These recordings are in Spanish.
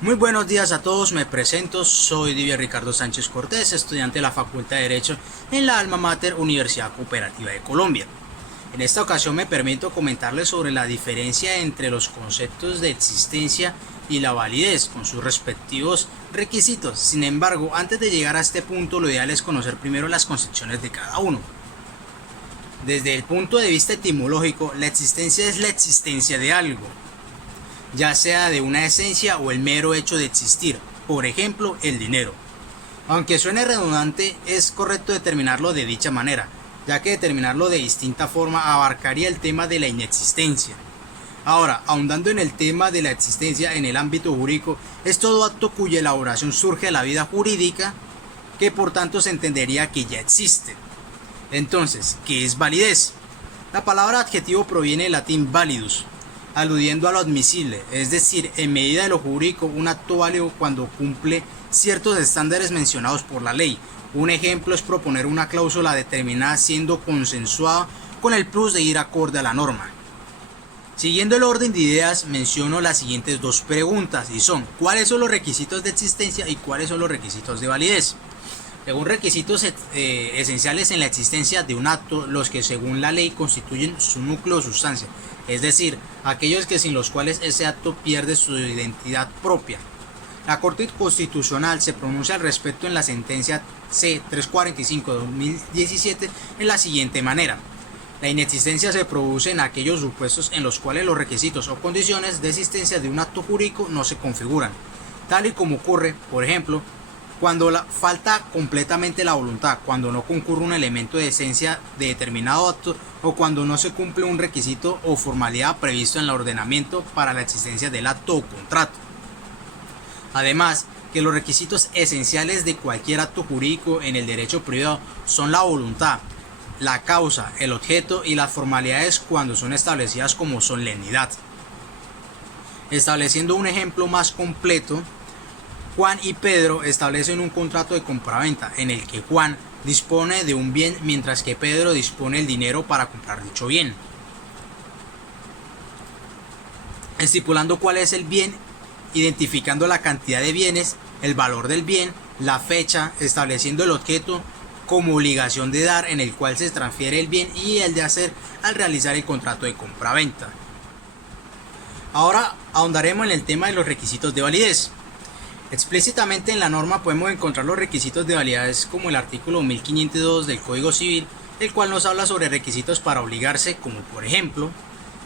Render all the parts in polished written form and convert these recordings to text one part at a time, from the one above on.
Muy buenos días a todos, me presento, soy Didier Ricardo Sánchez Cortés, estudiante de la Facultad de Derecho en la Alma Mater Universidad Cooperativa de Colombia. En esta ocasión me permito comentarles sobre la diferencia entre los conceptos de existencia y la validez con sus respectivos requisitos. Sin embargo, antes de llegar a este punto, lo ideal es conocer primero las concepciones de cada uno. Desde el punto de vista etimológico, la existencia es la existencia de algo, ya sea de una esencia o el mero hecho de existir, por ejemplo, el dinero. Aunque suene redundante, es correcto determinarlo de dicha manera, ya que determinarlo de distinta forma abarcaría el tema de la inexistencia. Ahora, ahondando en el tema de la existencia en el ámbito jurídico, es todo acto cuya elaboración surge a la vida jurídica, que por tanto se entendería que ya existe. Entonces, ¿qué es validez? La palabra adjetivo proviene del latín validus, aludiendo a lo admisible, es decir, en medida de lo jurídico, un acto válido cuando cumple ciertos estándares mencionados por la ley. Un ejemplo es proponer una cláusula determinada siendo consensuada con el plus de ir acorde a la norma. Siguiendo el orden de ideas, menciono las siguientes dos preguntas y son: ¿cuáles son los requisitos de existencia y cuáles son los requisitos de validez? Según requisitos esenciales en la existencia de un acto, los que según la ley constituyen su núcleo o sustancia, es decir, aquellos que sin los cuales ese acto pierde su identidad propia. La Corte Constitucional se pronuncia al respecto en la sentencia C-345/2017 en la siguiente manera: la inexistencia se produce en aquellos supuestos en los cuales los requisitos o condiciones de existencia de un acto jurídico no se configuran, tal y como ocurre, por ejemplo, cuando falta completamente la voluntad, cuando no concurre un elemento de esencia de determinado acto o cuando no se cumple un requisito o formalidad previsto en el ordenamiento para la existencia del acto o contrato. Además, que los requisitos esenciales de cualquier acto jurídico en el derecho privado son la voluntad, la causa, el objeto y las formalidades cuando son establecidas como solemnidad. Estableciendo un ejemplo más completo, Juan y Pedro establecen un contrato de compraventa en el que Juan dispone de un bien mientras que Pedro dispone el dinero para comprar dicho bien, estipulando cuál es el bien, identificando la cantidad de bienes, el valor del bien, la fecha, estableciendo el objeto como obligación de dar en el cual se transfiere el bien y el de hacer al realizar el contrato de compraventa. Ahora ahondaremos en el tema de los requisitos de validez. Explícitamente en la norma podemos encontrar los requisitos de validez como el artículo 1502 del Código Civil, el cual nos habla sobre requisitos para obligarse, como por ejemplo,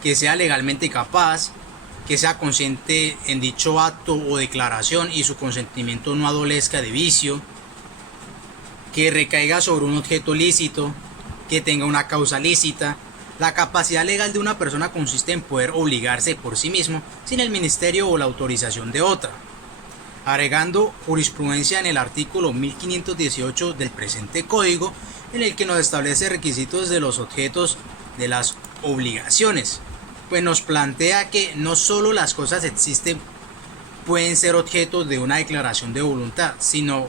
que sea legalmente capaz, que sea consciente en dicho acto o declaración y su consentimiento no adolezca de vicio, que recaiga sobre un objeto lícito, que tenga una causa lícita. La capacidad legal de una persona consiste en poder obligarse por sí mismo sin el ministerio o la autorización de otra, agregando jurisprudencia en el artículo 1518 del presente código, en el que nos establece requisitos de los objetos de las obligaciones, pues nos plantea que no solo las cosas existen pueden ser objeto de una declaración de voluntad, sino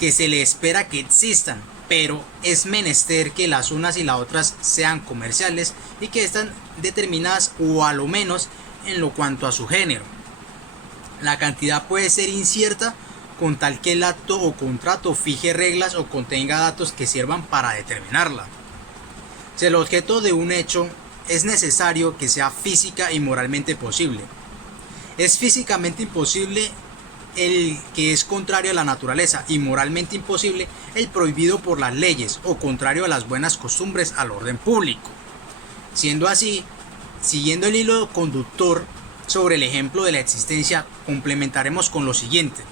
que se le espera que existan, pero es menester que las unas y las otras sean comerciales y que están determinadas o a lo menos en lo cuanto a su género. La cantidad puede ser incierta con tal que el acto o contrato fije reglas o contenga datos que sirvan para determinarla. Si el objeto de un hecho es necesario que sea física y moralmente posible. Es físicamente imposible el que es contrario a la naturaleza y moralmente imposible el prohibido por las leyes o contrario a las buenas costumbres al orden público. Siendo así, siguiendo el hilo conductor sobre el ejemplo de la existencia, complementaremos con lo siguiente.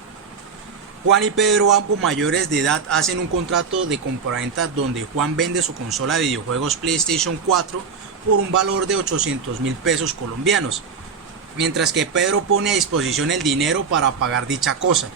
Juan y Pedro, ambos mayores de edad, hacen un contrato de compraventa donde Juan vende su consola de videojuegos PlayStation 4 por un valor de 800.000 pesos colombianos, mientras que Pedro pone a disposición el dinero para pagar dicha cosa.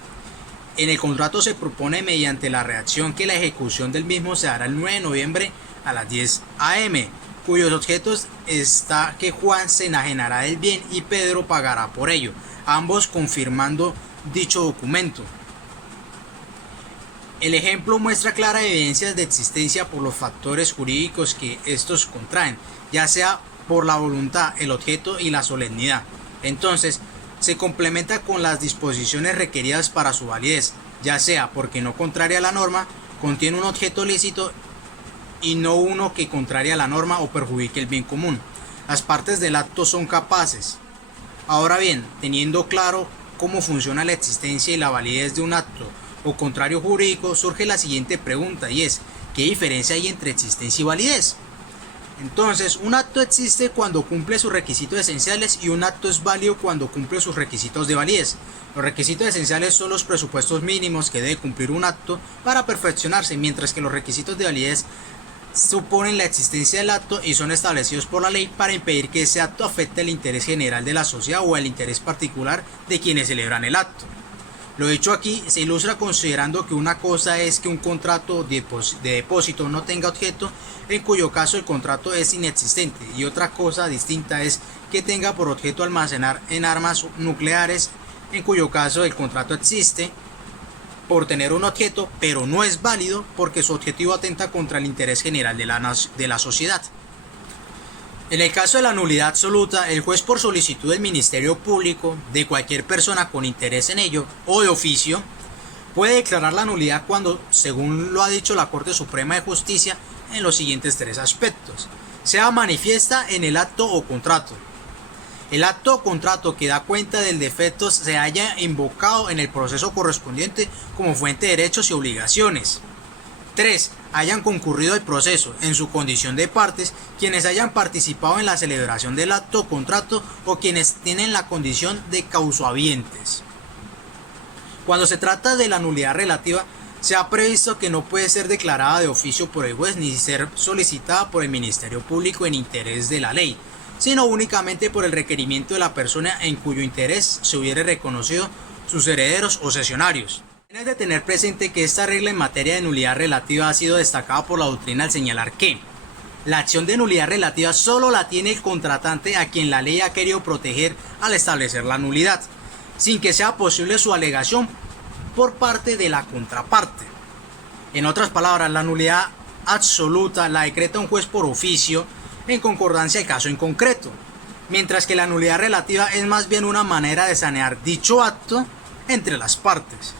En el contrato se propone mediante la redacción que la ejecución del mismo se hará el 9 de noviembre a las 10 am, cuyos objetos está que Juan se enajenará del bien y Pedro pagará por ello, ambos confirmando dicho documento. El ejemplo muestra claras evidencias de existencia por los factores jurídicos que estos contraen, ya sea por la voluntad, el objeto y la solemnidad. Entonces, se complementa con las disposiciones requeridas para su validez, ya sea porque no contraria a la norma, contiene un objeto lícito y no uno que contraria a la norma o perjudique el bien común. Las partes del acto son capaces. Ahora bien, teniendo claro cómo funciona la existencia y la validez de un acto o contrario jurídico, surge la siguiente pregunta y es, ¿qué diferencia hay entre existencia y validez? Entonces, un acto existe cuando cumple sus requisitos esenciales y un acto es válido cuando cumple sus requisitos de validez. Los requisitos esenciales son los presupuestos mínimos que debe cumplir un acto para perfeccionarse, mientras que los requisitos de validez suponen la existencia del acto y son establecidos por la ley para impedir que ese acto afecte el interés general de la sociedad o el interés particular de quienes celebran el acto. Lo dicho aquí se ilustra considerando que una cosa es que un contrato de depósito no tenga objeto, en cuyo caso el contrato es inexistente, y otra cosa distinta es que tenga por objeto almacenar en armas nucleares, en cuyo caso el contrato existe por tener un objeto, pero no es válido porque su objetivo atenta contra el interés general de la sociedad. En el caso de la nulidad absoluta, el juez, por solicitud del Ministerio Público, de cualquier persona con interés en ello o de oficio, puede declarar la nulidad cuando, según lo ha dicho la Corte Suprema de Justicia, en los siguientes tres aspectos: sea manifiesta en el acto o contrato. El acto o contrato que da cuenta del defecto se haya invocado en el proceso correspondiente como fuente de derechos y obligaciones. 3. Hayan concurrido al proceso, en su condición de partes, quienes hayan participado en la celebración del acto o contrato o quienes tienen la condición de causahabientes. Cuando se trata de la nulidad relativa, se ha previsto que no puede ser declarada de oficio por el juez ni ser solicitada por el Ministerio Público en interés de la ley, sino únicamente por el requerimiento de la persona en cuyo interés se hubiere reconocido sus herederos o cesionarios. Tienes de tener presente que esta regla en materia de nulidad relativa ha sido destacada por la doctrina al señalar que la acción de nulidad relativa solo la tiene el contratante a quien la ley ha querido proteger al establecer la nulidad, sin que sea posible su alegación por parte de la contraparte. En otras palabras, la nulidad absoluta la decreta un juez por oficio en concordancia al caso en concreto, mientras que la nulidad relativa es más bien una manera de sanear dicho acto entre las partes.